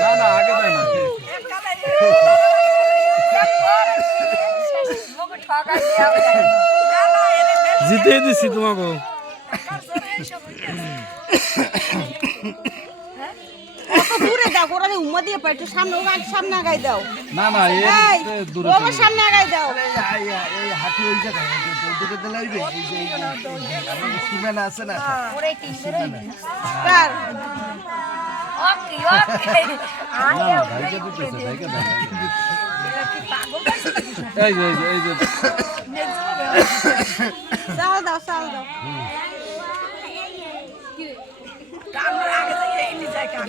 না না আগে তাই না জিতে দিছি তোমাকে। দূরে দাও ওরা উম্মা দিয়ে পাই একটু সামনে ওরা সামনে আগাই দাও। না না এই দূরে ওরা সামনে আগাই দাও। এই হাতি ওই জায়গায় দুটো দিলে এই যে সীমানা আছে না। কার? না না ভাইকে দিতেছে ভাইকে দেন এই যে এই যে এই যে।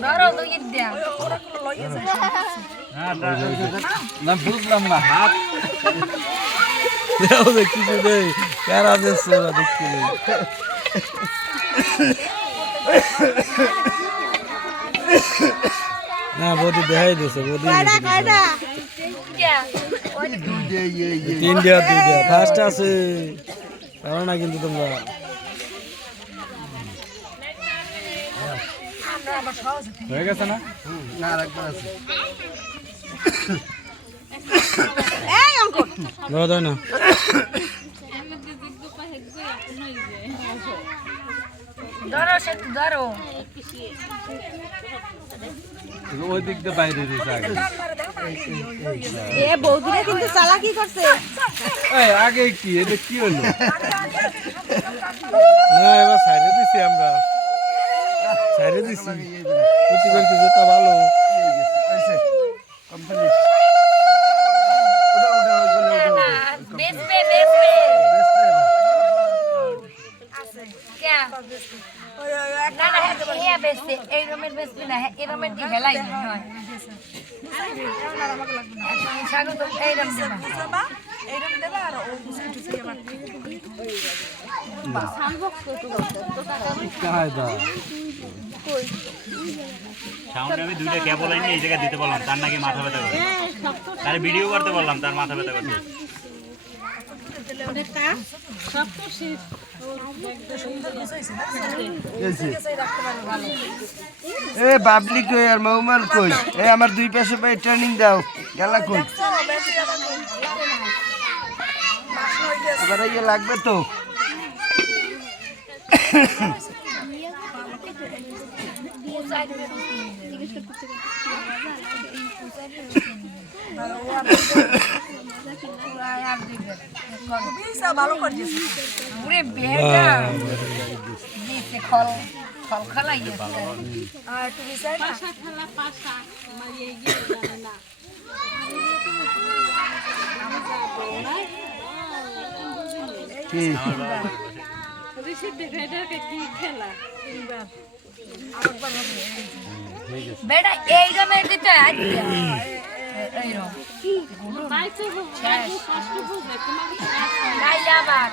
দাও না বুঝলাম না। হাত দেও দেখি দেই কারা দিচ্ছে ওরা দেখি না বদি দেখাই দিছে এই এই তিনটা ফার্স্ট আছে। পারো না কিন্তু তোমরা। হয়ে গেছে না? না রাখবার আছে। এই অঙ্কন ধরো ধরো না। ওই দিক দিয়ে বাইরে দিয়েছে আগে। এ বৌদিরা কিন্তু চালাকি করছে। এই আগে কি? এটা কি হলো না এবার সাইডে দিছি আমরা সাইডে দিছি প্রতিবার কিছু তা ভালো কমপ্লিট ওটা ওটা ওইগুলো ওটা বেচবে বেচবে না আমি দিতে বললাম তার নাকি মাথা ব্যথা করে। তার ভিডিও করতে বললাম তার মাথা ব্যথা এ কই আর মৌমান কই? এ আমার দুই পাশে পাই ট্রেনিং দাও। গেলা কই? ইয়ে লাগবে তো। বেড়া দিছে খল খল খলাই কি বেড়া এই রুমের দিতে এই রুম নাই আবার।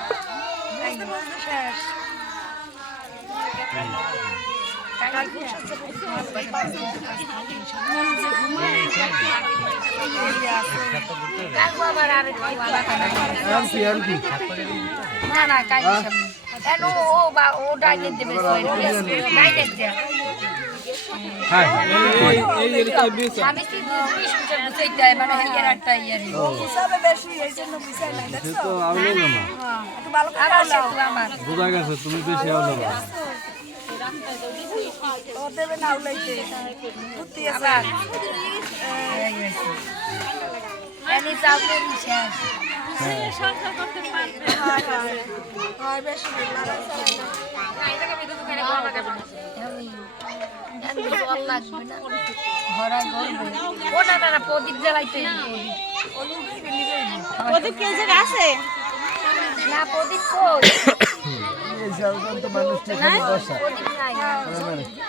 কালকে আবার আর কি না না কালকে সামনে কেন? ও বা ও ডাইনে দেবে ডাইনে বোঝা গেছে তুমি বেশি না না প্রদীপ জ্বালাইতে ওদের কে আছে না প্রদীপ কই? এই